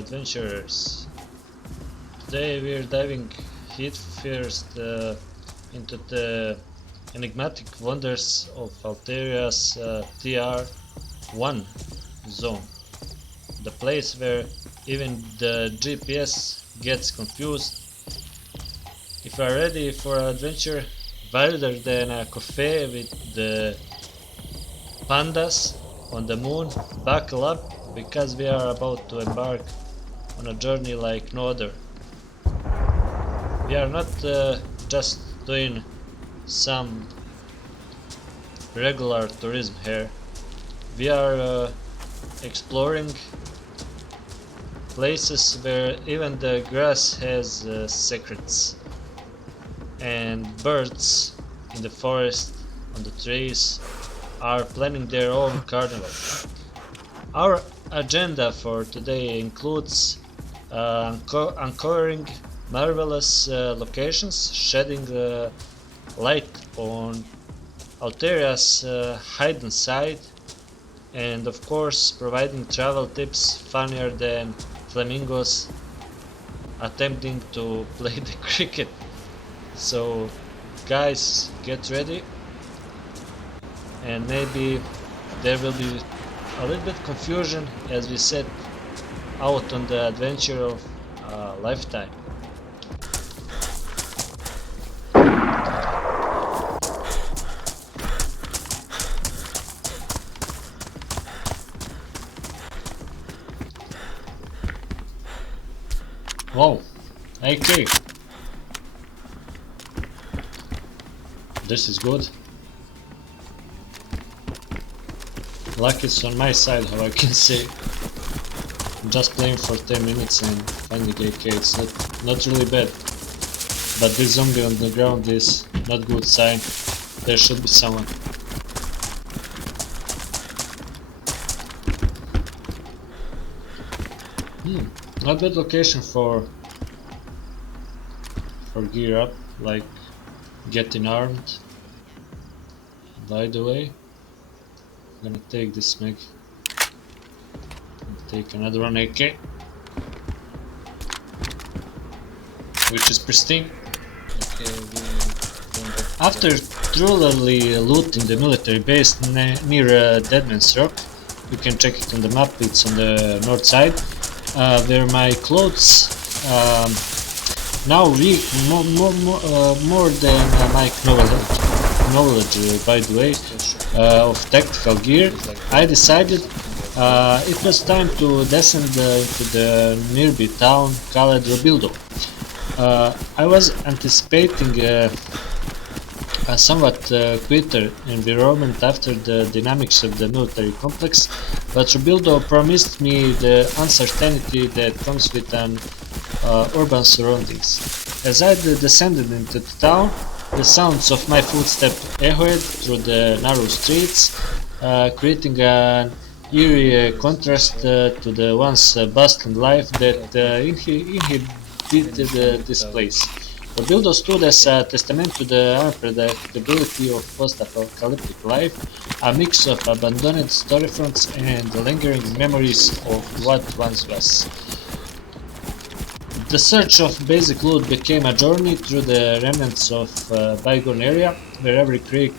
adventurers. Today we're diving head first into the enigmatic wonders of Alteria's TR1 zone, the place where even the GPS gets confused. If you are ready for an adventure wilder than a cafe with the pandas on the moon, buckle up because we are about to embark on a journey like no other. We are not just doing some regular tourism here. We are exploring places where even the grass has secrets, and birds in the forest, on the trees, are planning their own carnival. Our agenda for today includes uncovering marvelous locations, shedding light on Alteria's hidden side, and of course providing travel tips funnier than flamingos attempting to play the cricket. So guys, get ready, and maybe there will be a little bit confusion as we set out on the adventure of a lifetime. Wow, AK. This is good. Luck is on my side, how I can say. I'm just playing for 10 minutes and finding AK. It's not really bad. But this zombie on the ground is not good sign. There should be someone. Not bad location for gear up, like getting armed. By the way, I'm gonna take this mag and take another one AK, which is pristine. Okay, after thoroughly looting the military base near Deadman's Rock, you can check it on the map, it's on the north side, where my clothes now reek more than my knowledge, by the way, of tactical gear. I decided it was time to descend into the nearby town called Rebuildo. I was anticipating a somewhat quieter environment after the dynamics of the military complex, but Rebuildo promised me the uncertainty that comes with an urban surroundings. As I descended into the town, the sounds of my footsteps echoed through the narrow streets, creating an eerie contrast to the once bustling life that inhabited this place. Rebuildo stood as a testament to the unpredictability of post-apocalyptic life, a mix of abandoned storefronts and lingering memories of what once was. The search of basic loot became a journey through the remnants of bygone area, where every creak,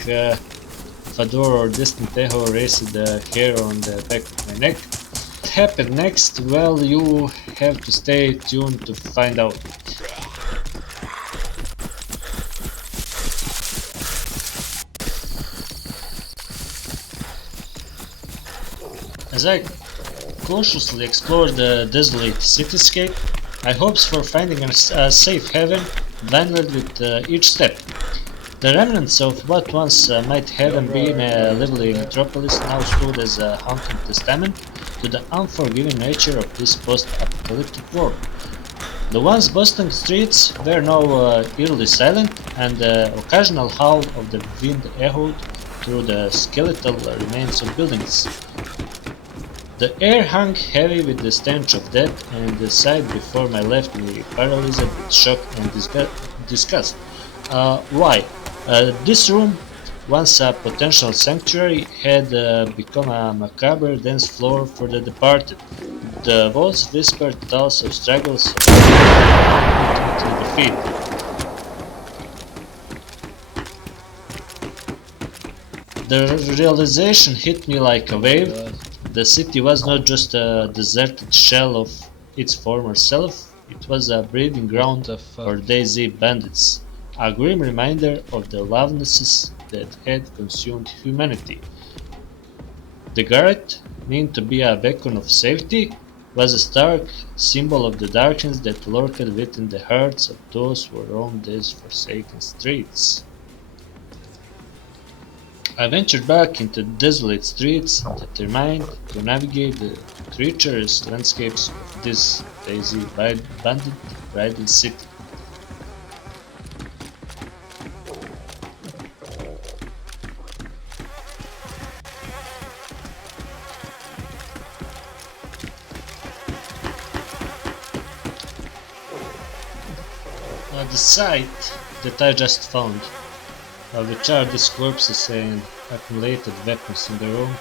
fedora or distant echo raised the hair on the back of my neck. What happened next? Well, you have to stay tuned to find out. As I cautiously explored the desolate cityscape, my hopes for finding a safe haven dwindled with each step. The remnants of what once might have been a lively metropolis now stood as a haunting testament to the unforgiving nature of this post-apocalyptic world. The once bustling streets were now eerily silent, and the occasional howl of the wind echoed through the skeletal remains of buildings. The air hung heavy with the stench of death, and the sight before me left me paralyzed with shock and disgust. Why? This room Once a potential sanctuary, had become a macabre dance floor for the departed. The walls whispered tales of struggles of ultimate defeat. The realization hit me like a wave. The city was not just a deserted shell of its former self, it was a breeding ground for DAYZ bandits, a grim reminder of the lovenesses that had consumed humanity. The garret, meant to be a beacon of safety, was a stark symbol of the darkness that lurked within the hearts of those who roamed these forsaken streets. I ventured back into the desolate streets, determined to navigate the treacherous landscapes of this lazy bandit ridden city. The site that I just found, which are these corpses and accumulated weapons in the room,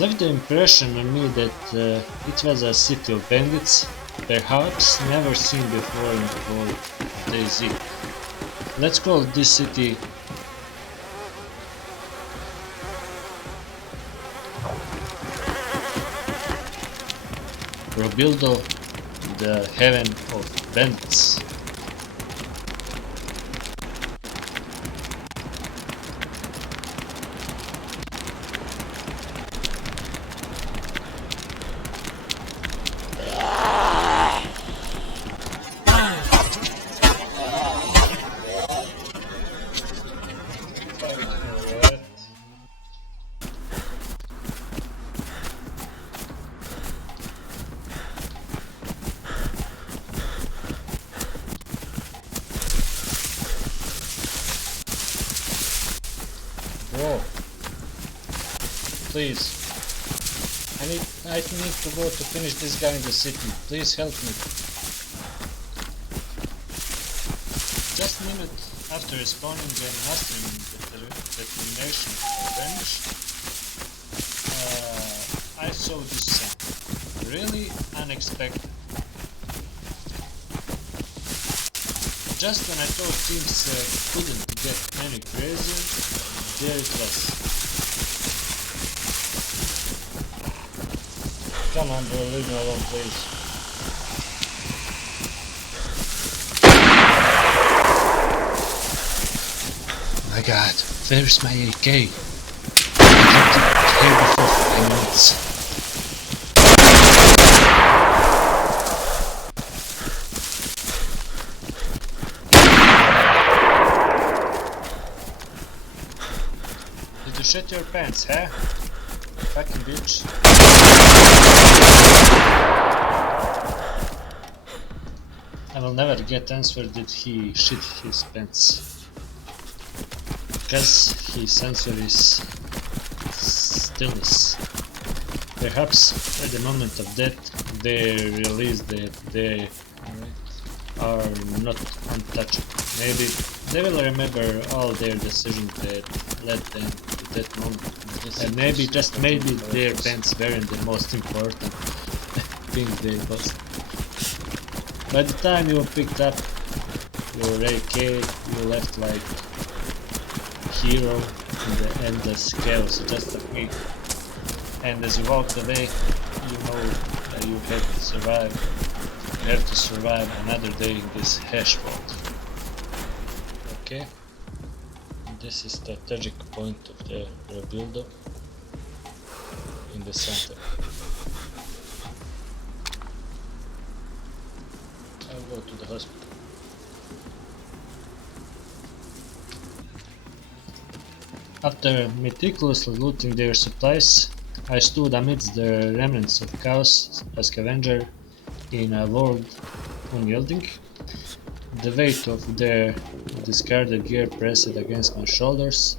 left the impression on me that it was a city of bandits, perhaps never seen before in the world of DayZ. Let's call this city Robildo, the heaven of bandits. Whoa. Please. I need to go to finish this guy in the city. Please help me. Just a minute after respawning and mastering the determination of vanish, I saw this sound. Really unexpected. Just when I thought things couldn't get any crazier, there it was. Come on bro, leave me alone please. My god, where's my AK? I left it here before for 5 minutes. Did you shit your pants, huh? Fucking bitch. I will never get answer did he shit his pants. Because his answer is stillness. Perhaps at the moment of death they realize that they are not untouchable. Maybe they will remember all their decisions that led them to that moment. And maybe, just maybe, their pants weren't the most important thing they lost. By the time you picked up your AK, you left like hero in the endless chaos just like me. And as you walked away, you know that you have to survive. You have to survive another day in this hash world. Okay? This is the strategic point of the rebuilder in the center. I'll go to the hospital. After meticulously looting their supplies, I stood amidst the remnants of chaos, a scavenger in a world unyielding. The weight of their discarded gear pressed against my shoulders,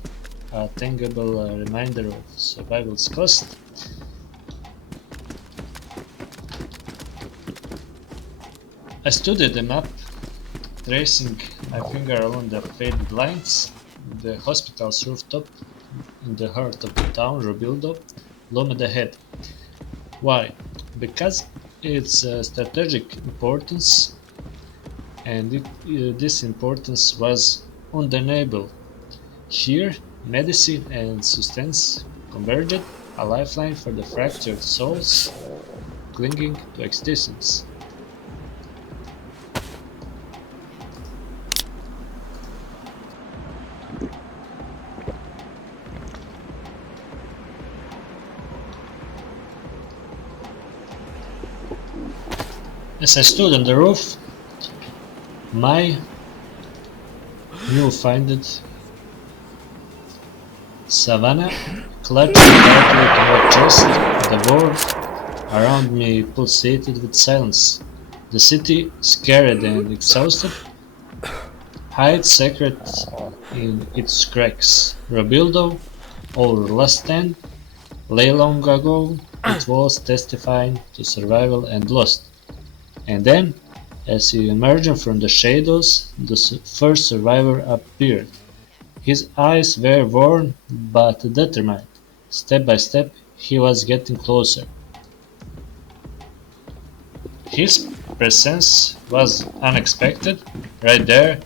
a tangible reminder of survival's cost. I studied the map, tracing my finger along the faded lines. The hospital's rooftop in the heart of the town, Robildo, loomed ahead. Why? Because its strategic importance, and this importance was undeniable. Here, medicine and sustenance converged, a lifeline for the fractured souls clinging to existence. As I stood on the roof, my new-founded savannah clutched tightly to my chest. The world around me pulsated with silence. The city, scared and exhausted, hides secrets in its cracks. Robildo, our last stand, lay long ago. It was testifying to survival and lost. And then, as he emerged from the shadows, the first survivor appeared. His eyes were worn but determined. Step by step, he was getting closer. His presence was unexpected, right there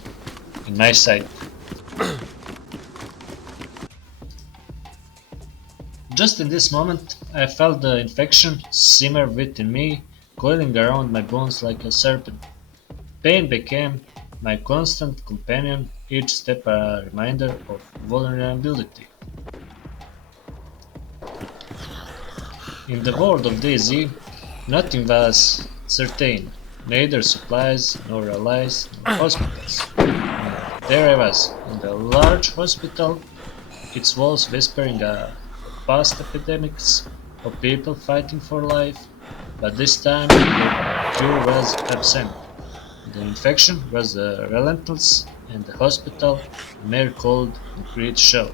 in my sight. Just in this moment, I felt the infection simmer within me, coiling around my bones like a serpent. Pain became my constant companion, each step a reminder of vulnerability. In the world of DAYZ, nothing was certain, neither supplies nor allies nor hospitals. And there I was, in the large hospital, its walls whispering past epidemics of people fighting for life, but this time the cure was absent. The infection was relentless, and the hospital a mere cold concrete shell.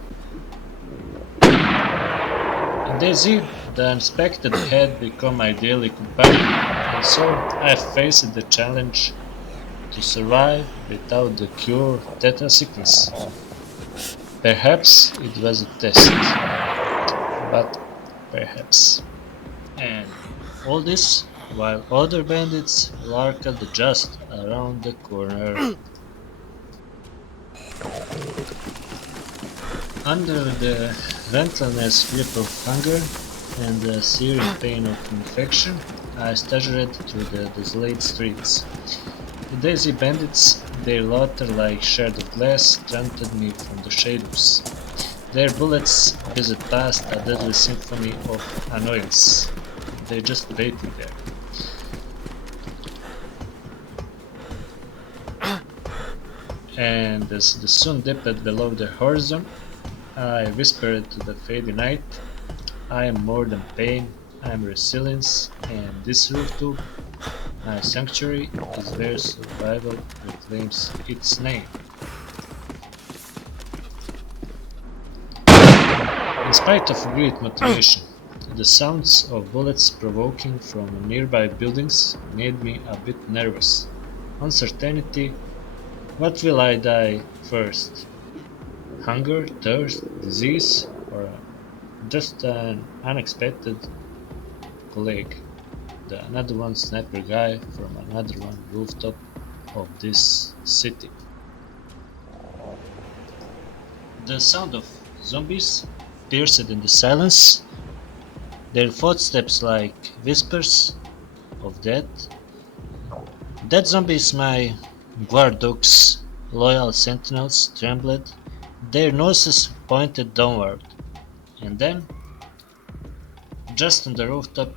In DayZ, the unexpected had become my daily companion, and so I faced the challenge to survive without the cure tetrasickness. Perhaps it was a test, but perhaps. And all this while other bandits lurked just around the corner. Under the relentless grip of hunger and the searing pain of infection, I staggered through the desolate streets. The DAYZ bandits, their laughter like shards of glass, taunted me from the shadows. Their bullets whizzed past a deadly symphony of annoyance. They just waited there. And as the sun dipped below the horizon, I whispered to the fading night, I am more than pain, I am resilience, and this rooftop, my sanctuary, is where survival reclaims its name. In spite of great motivation, the sounds of bullets provoking from nearby buildings made me a bit nervous. Uncertainty, what will I die first? Hunger, thirst, disease, or just an unexpected colleague? Another one sniper guy from another one rooftop of this city. The sound of zombies pierced in the silence, their footsteps like whispers of death. Dead zombies, my guard dogs, loyal sentinels, trembled, their noses pointed downward. And then, just on the rooftop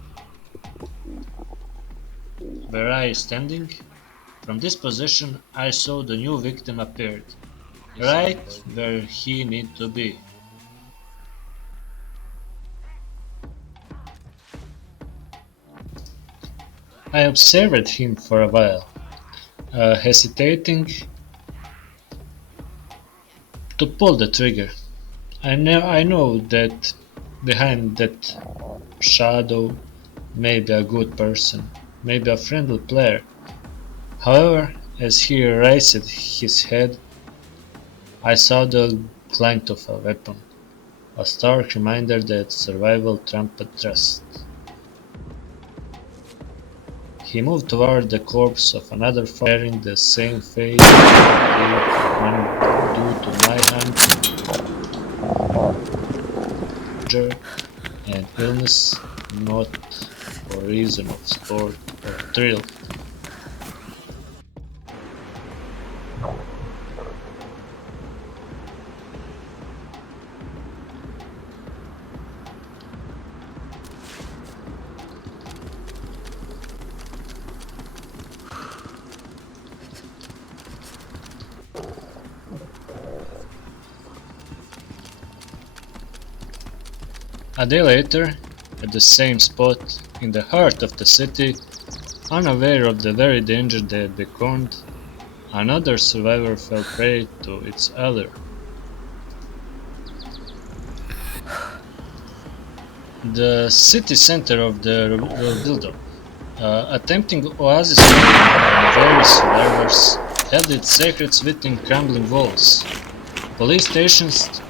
where I was standing, from this position I saw the new victim appeared, right where he needed to be. I observed him for a while, hesitating to pull the trigger. I know that behind that shadow may be a good person, maybe a friendly player. However, as he raised his head, I saw the clank of a weapon, a stark reminder that survival trumped trust. He moved toward the corpse of another foe, sharing the same fate that one due to my hunger and illness, not for reason of sport or thrill. A day later, at the same spot, in the heart of the city, unaware of the very danger that beckoned, another survivor fell prey to its allure. The city center of the Rebuildo, attempting oasis where various survivors held its secrets within crumbling walls. Police stations,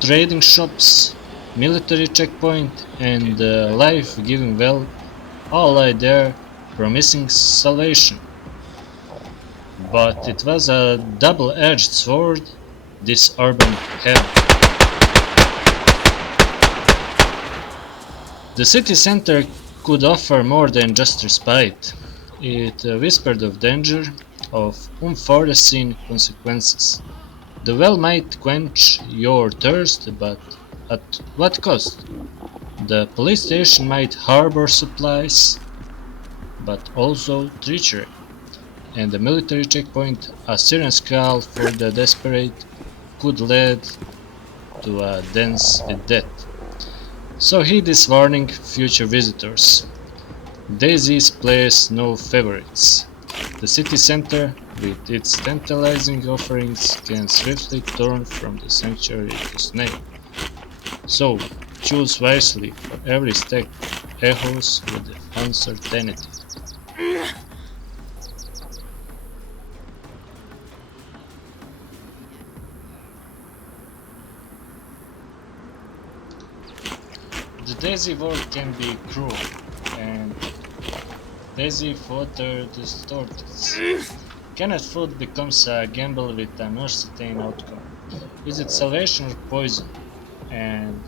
trading shops, military checkpoint, and life-giving well all lie there, promising salvation. But it was a double-edged sword, this urban heaven. The city center could offer more than just respite. It whispered of danger, of unforeseen consequences. The well might quench your thirst, but at what cost? The police station might harbor supplies, but also treachery, and the military checkpoint, a siren's call for the desperate, could lead to a dance with death. So heed this warning, future visitors. DAYZ plays no favorites. The city center, with its tantalizing offerings, can swiftly turn from the sanctuary to snake. So, choose wisely, for every step echoes with uncertainty. The DAYZ world can be cruel, and DAYZ further distorted. Canned food becomes a gamble with an uncertain outcome. Is it salvation or poison? And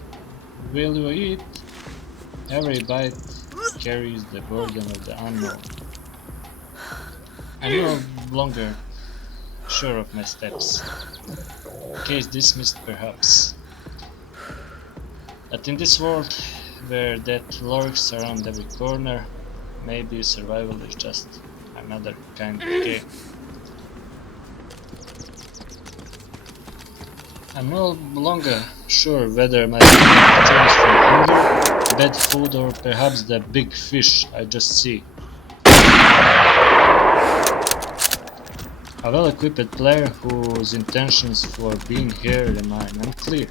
will you eat? Every bite carries the burden of the unknown. I'm no longer sure of my steps. Case dismissed, perhaps. But in this world, where death lurks around every corner, maybe survival is just another kind of game. I'm no longer sure whether my feelings change from hunger, bad food, or perhaps the big fish I just see. A well-equipped player whose intentions for being here remain unclear,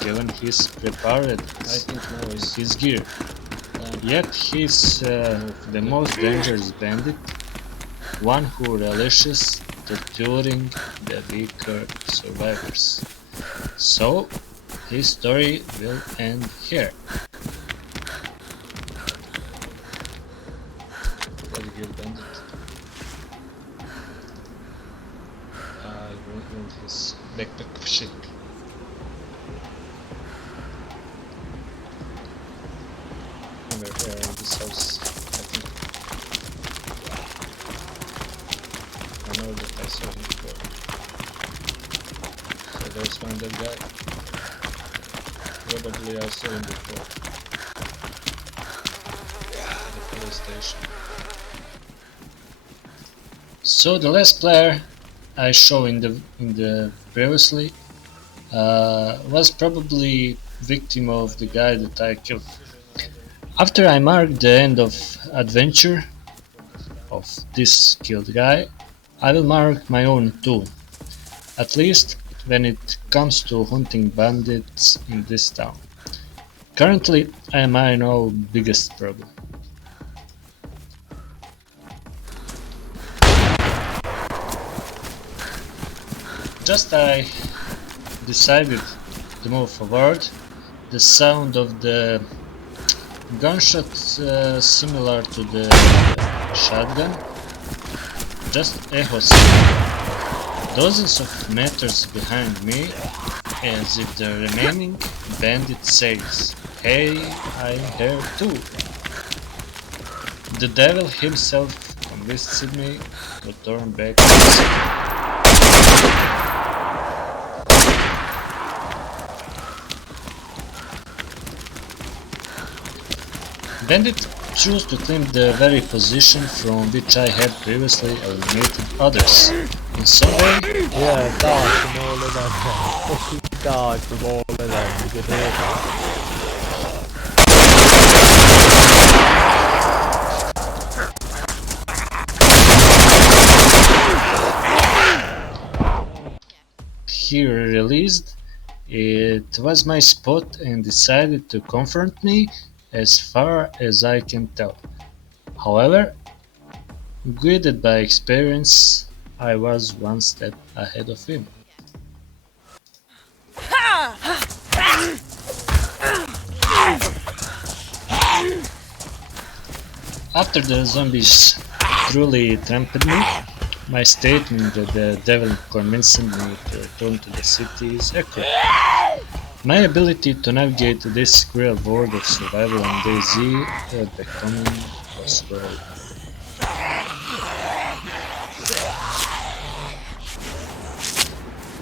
given his preparedness and his gear. Yet he's the most dangerous bandit, one who relishes torturing the weaker survivors. So, his story will end here. Very good bandit. I want his backpack of shit. Somewhere here in this house, I think. I know that I saw him before. So there's one dead guy. Probably I saw him before. At the police station. So the last player I show in the previously was probably victim of the guy that I killed. After I mark the end of adventure of this killed guy, I will mark my own too. At least when it comes to hunting bandits in this town. Currently, I am my now biggest problem. Just I decided to move forward. The sound of the gunshot, similar to the shotgun, just echoes dozens of meters behind me, as if the remaining bandit says, "Hey, I'm here too." The devil himself convinced me to turn back. Bandit chose to claim the very position from which I had previously eliminated others. In some way, Yeah, dodge from all of them. Fucking dodge from all of them. You could hear that. he released, it was my spot and decided to confront me as far as I can tell. However, guided by experience, I was one step ahead of him. After the zombies truly trampled me, my statement that the devil convinced me to return to the city is accurate. My ability to navigate this cruel world of survival on DayZ had become possible.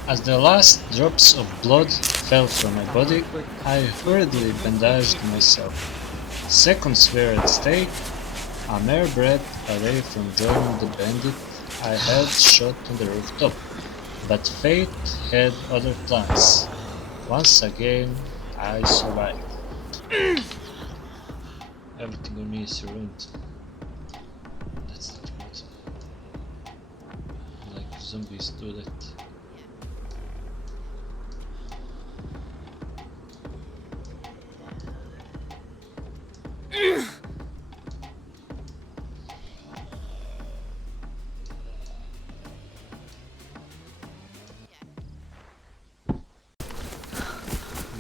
As the last drops of blood fell from my body, I hurriedly bandaged myself. Seconds were at stake, a mere breath away from joining the bandit I had shot on the rooftop. But fate had other plans. Once again, I survived. Everything on me is ruined. That's not good. Like zombies do that.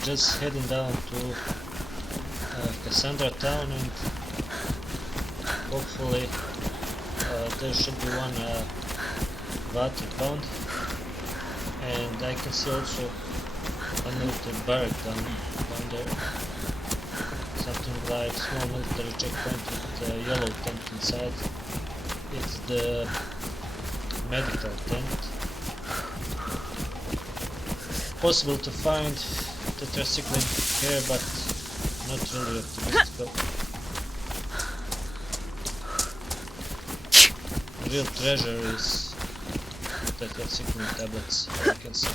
Just heading down to Cassandra town, and hopefully there should be one water found, and I can see also a military barrack down there, something like small military checkpoint with a yellow tent inside. It's the medical tent. Possible to find tetracycline here, but not really optimistic. Real treasure is tetracycline tablets, I can see.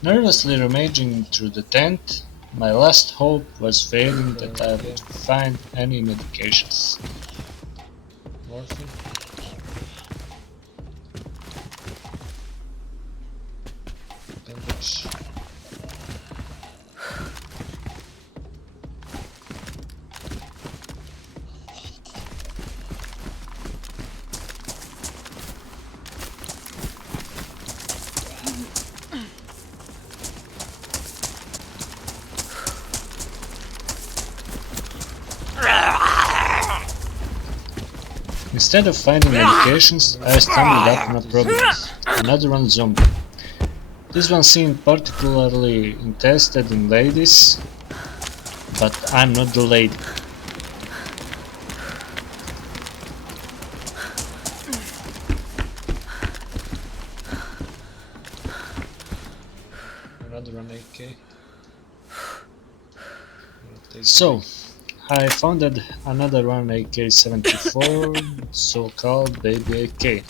Nervously rummaging through the tent, my last hope was failing that I would find any medications. Morphine? Bandage. Instead of finding medications, I stumbled upon a problem. Another one zombie. This one seemed particularly interested in ladies, but I'm not the lady. Another one AK. So, I founded another one AK-74, so-called Baby AK.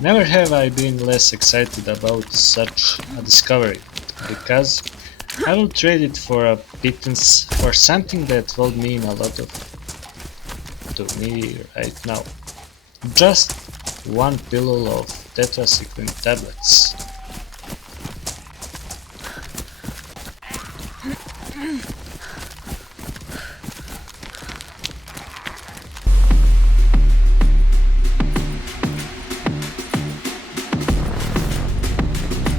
Never have I been less excited about such a discovery, because I will trade it for a pittance for something that will mean a lot of to me right now. Just one pillow of tetracycline tablets.